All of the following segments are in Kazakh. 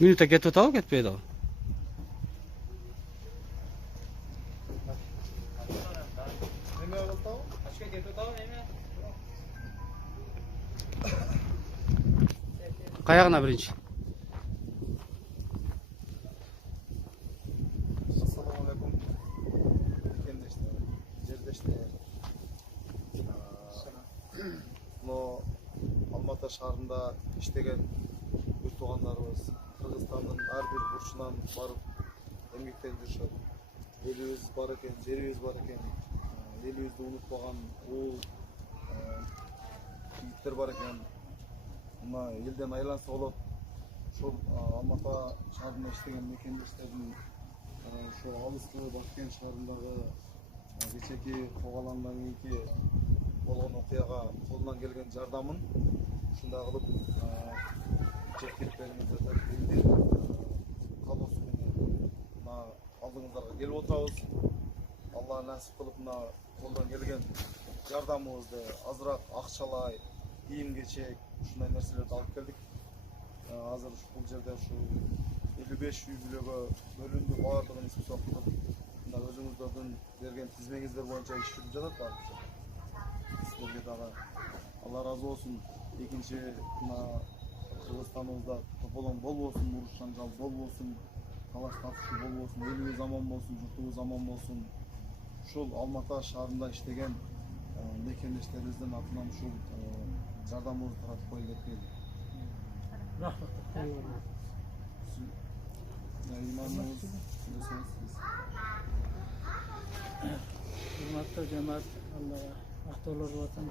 Минута кетип атабы, кетпейт абы? Каягына биринчи. Assalamu alaikum. Kendişler, жердештер. Мына Алматы шаарында иштеген өз туугандарыбыз Кыргызстандын ар бир бурчунан барып эмгектенип жүрүшөт. Элибиз бар экен, жерибиз бар экен. Элибизди унутпаган ул жигиттер бар экен. Мына элден айланса болот. Ошол Алматы шаарында иштеген мекендештердин ошо алыскы Баткен шаарындагы кечээки когаландан кийинки болгон окуяга колунан келген жардамын ушундай кылып жеткирип бериңиздер деп элдин каалоосу менен мына алдыңыздарга келип отурабыз. Алла насип кылып мына колдон келген жардамыбызды азыраак акчалай, кийим-кечек ушундай нерселерди алып келдик. Азыр бул жерде ушу 55 үй бүлөгө бөлүндү, баардыгын исписок кылып, мына өзүңүздөрдүн берген тизмеңиздер боюнча иш жүрүп жатат баардыгы. Силерге дагы Алла разы болсун. Экинчи мына Кыргызстаныбызда тополоң болбосун, уруш жанжал болбосун, талаш тартышуу болбосун, элибиз аман болсун, журтубуз аман болсун. Ушул Алматы шаарында иштеген мекендештерибиздин атынан ушул жардамыбызды таратып коюу деп келдик. Рахмат. Hurmatli cemaat, Allah'a ahtolar olsun.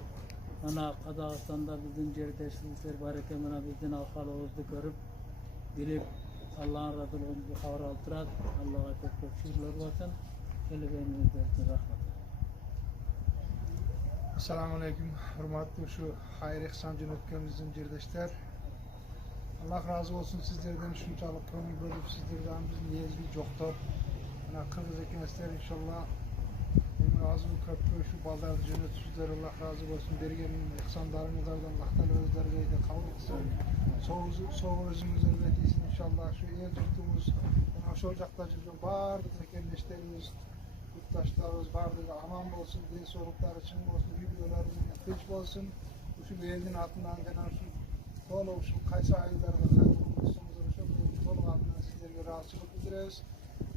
Mana Kazakistan'da bizim жердешибиздер бар экен, мына биздин ahvalыбызды көрүп, билип, Allah'ın razılığını haber alып турат. Allah'a көп şükürler olsun. Келгениңиздерге рахмат. Assalamu alaikum. Hurmatli şu hayır ihsan jönөткөн биздин жердештер. Allah razı olsun sizlerden şunçalık köngül bölüp sizlerden bizim yerini жоктоп ana Kırgız ekenler inşallah emin azı köpkö şu baldardı jönötüsüzler Allah razı olsun bergen ihsanlarınızlardan Allah taala özlerine de kabul etsin. Soğuk özümüzün ötesini inşallah şu el yurtumuz şu jakta жүрген бардык ekenlerimiz yurttaşlarımız bardыгы aman bolsun, den soğukları için bolsun, үй-бүлөлөрү tinch bolsun. Şu eldin atından gelen şu Dolu şu kaysa aylarda kaybolmuşsunuz dolu adına sizlerge rahatsızlık bildiririz.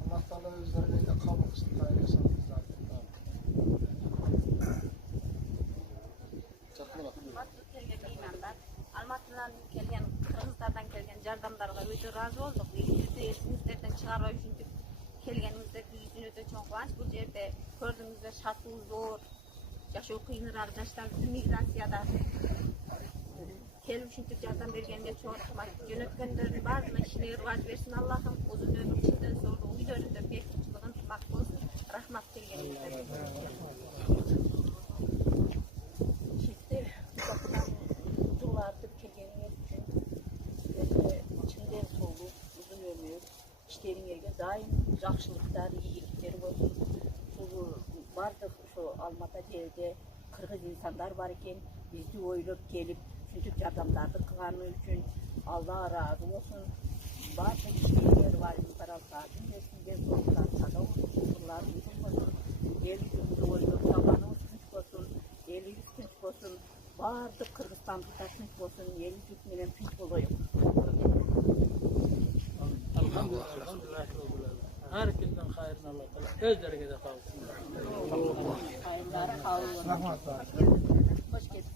Allah Teala özlerine de kabul etsin. Hayırlı sanatlar. Almatıdan kelgen, Kırgızlardan kelgen jardamlarga öte razı olduk. Yüzü esimizlerden çıkarmak üçün kelgenimizde yüzün öte çok kıvanç. Bu yerde gördüğümüzde şartı zor, yaşıyor kıyınırar, yaşlar migrasyada kelip üçüncü jardam bergenine çok rahmat. Yönetkenlerin bazına işine rivaj versin Allah'ım. Uzun ömür içinden zorlu uylarında bekçiliğin tutmak olsun. Rahmat kelgenimizde. Şimdi duvardır kelgeniniz için sizlerle içinden solu uzun ömür işlerinizge daim жақшылықтар, ийгиликтер болsun. Бардык şu Алматы жерде Кыргыз insanlar бар экен. Бизди ойлоп келип Çünkü jardamdарды kılganı üçün Allah razı olsun. Bazı işler var, yukarılardan resimde zorlar, sada olsunlar, olsun. El yüzümüzü oynup zamanımız kınç olsun, el yüz kınç olsun. Vardı Kırgızistan'da kınç olsun, el yüz menen kınç olayım. Elhamdülillah. Her günden hayırlı Allah Teala. Özlerine de kalsın. Hayırlara kavuşun. Rahmat. Hoş geldiniz.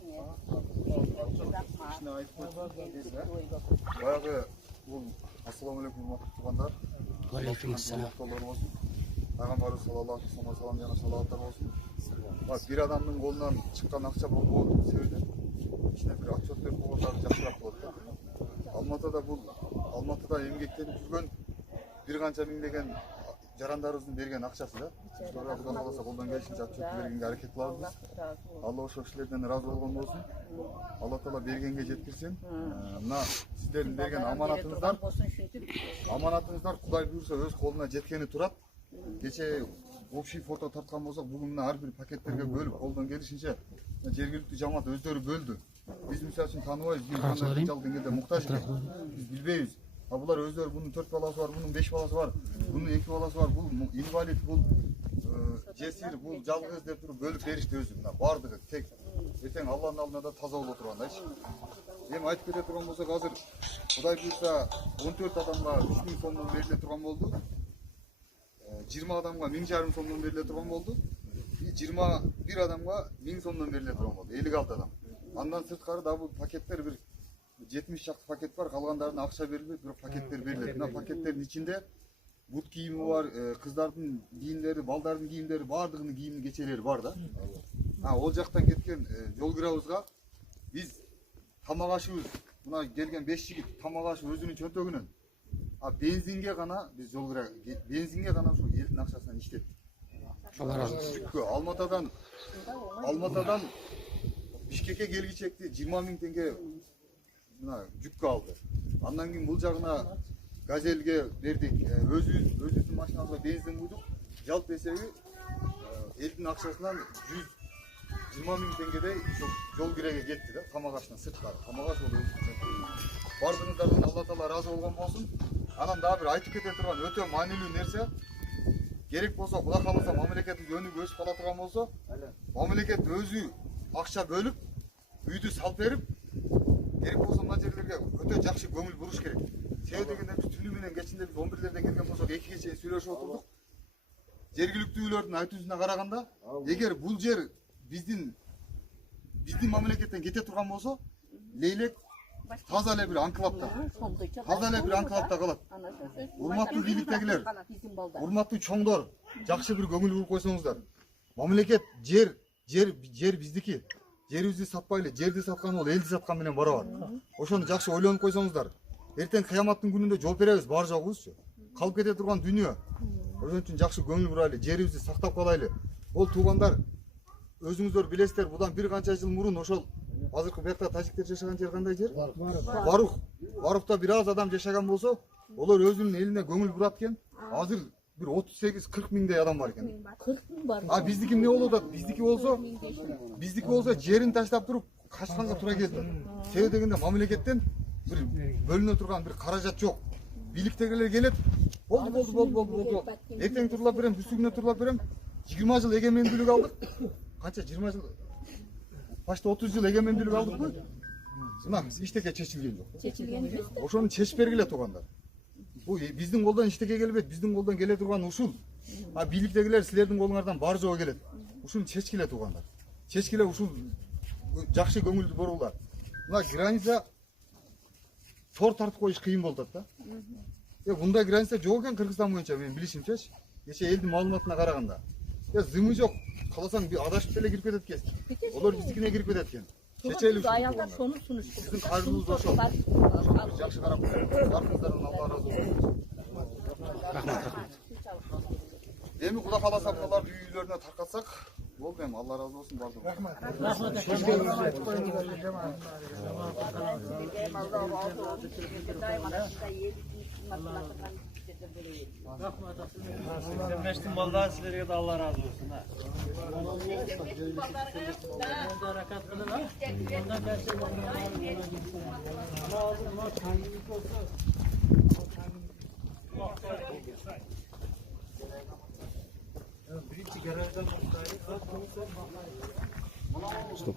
Баягы бул ассаламу алейкум урматтуу туугандар. Алейкумассалам. Пайгамбарыбыз саллаллаху алейхи ва саллям жана салаваттар болсун. Бир адамдын колунан чыккан акча болбогон себеби ичине бир отчет берип койгондары жакшыраак болот. Алматыда эмгектенип жүргөн бир канча миңдеген жарандарыбыздын берген акчасы да. Кудай кааласа колдон келишинче отчет бергенге аракет кылабыз. Алла ошол кишилерден ыраазы болгон болсун. Алла Таала бергенге жеткирсин. Мына сиздердин берген аманатыңыздар Кудай буйрса өз колуна жеткени турат. Кече общий фото тарткан болсок, бүгүн мына ар бир пакеттерге бөлүп колдон келишинче жергиликтүү жамаат өздөрү бөлдү. Биз мисалы үчүн тааныбайбыз, биз кандай деңгээлде муктаж экенин биз билбейбиз. Bular özleri bunun 4 balası var, bunun 5 balası var, bunun 2 balası var, bu invalid, bu cesir, bu жалгыз деп туруп bölüp berişti özü. Bardығы tek. Ертең Алланын алдында да таза боло тургандайчы. Эми айтып кете турган болсок, азыр Кудай буйрса 14 адамга 3000 сомдон бериле турган болду. 20 адамга 1500 сомдон бериле турган болду. 21 адамга 1000 сомдон бериле турган болду. 56 адам. Андан сырткары да бул пакеттер бир 70 чакты пакет бар, калгандарына акча берилбейт, бирок пакеттер берилет. Мына пакеттердин ичинде бут кийими бар, кыздардын кийимдери, балдардын кийимдери, баардыгынын кийим кечелери бар да. Ол жактан кеткен жол кирабызга биз тамак ашыбыз, мына келген 5 жигит тамак ашып өзүнүн чөнтөгүнөн, бензинге гана биз жол кира, бензинге гана ушу элдин акчасынан иштеттик. Allah razı olsun. Алматадан Бишкекке келгичекти 20 000 теңге мына жүккө алды. Андан кийин бул жагына газелге бердик, өзүбүздүн машинабызга бензин куйдук. Жалпы эсеби элдин акчасынан 120 000 теңгедей жол киреге кетти да, тамак аштан сырткары. Тамак аш болду. Бардыгыңыздардан Алла Таала разы болгон болсун. Анан дагы бир айтып кете турган өтө маанилүү нерсе, керек болсо Кудай кааласа мамлекеттин жөнүгү өсүп кала турган болсо, мамлекет өзү акча бөлүп, үйдү салып берип, керек болсо мына жерлерге өтө жакшы көңүл буруш керек. Себеби дегенде түнү менен кечинде биз 11-лерде келген болсок 2-ге чейин сүйлөшүп отурдук. Жергиликтүүлөрдүн айтуусуна караганда, эгер бул жер биздин мамлекеттен кете турган болсо, Лейлек таза эле бир анклавда. Таза эле бир анклавда калат. Урматтуу бийликтегилер, урматтуу чоңдор, жакшы бир көңүл буруп койсоңуздар. Мамлекет жер биздики. Жерибизди сатпайлы, жерди саткан бол элди саткан менен барабар. Ошону жакшы ойлонуп койсоңуздар. Эртең кыяматтын күнүндө жооп беребиз бар жогубузчу. Калып кете турган дүйнө. Ошон үчүн жакшы көңүл бурайлы, жерибизди сактап калайлы. Ол туугандар өзүңүздөр билесиздер, будан бир канча жыл мурун ошол азыркы буякта тажиктер жашаган жер кандай жер? Барухта бир аз адам жашаган болсо, олар өзүнүн элине көңүл бурат экен. Азыр bir 38-40 mingdey adam var ekan. 40 ming var. Bizdiki ne oldu? Bizdiki olsa yerini taşlap durup kaçkanga tura geldi. Sebebi degende mamleketten bir bölünө turgan bir karajat yok. Biliktegiler gelip oldu. Erteң turulap berem, büsügüne turulap berem. 20 yıl egemendilik aldık. Kança 20 yıl? Başta 30 yıl egemendilik aldık mı? Mına иштеке чечилген жок. Чечилген эмес да. Ошону чечип бергиле тугандар. Bu биздин колдон иштеке келбейт, биздин колдон келе турган ушул. Бийликтегилер силердин колуңардан бар жоо келет. Ушуну чечкиле тугандар. Чечкиле ушул жакшы көңүлдүү борулдар. Мына граница тор тартып коюш кыйын болуп атат да. Мындай граница жок экен Кыргызстан боюнча менин билишимчечи. Кече элдин маалыматына караганда. Зымы жок. Каласаң адашып деле кирип кетет экен. Олар биздикине кирип кетет экен. Чечели ушул. Аялдар сону сунушту. Биздин каржыбыз ошол. Жакшы карап, барыңыздардан Алла разы болсун. Рахмат. Эми Кудай кааласа буларды үйлөрүнө таркатсак, болду эми Алла разы болсун бардыгы. Рахмат. Meştin mallar sizlere de Allah razı olsun. Stop.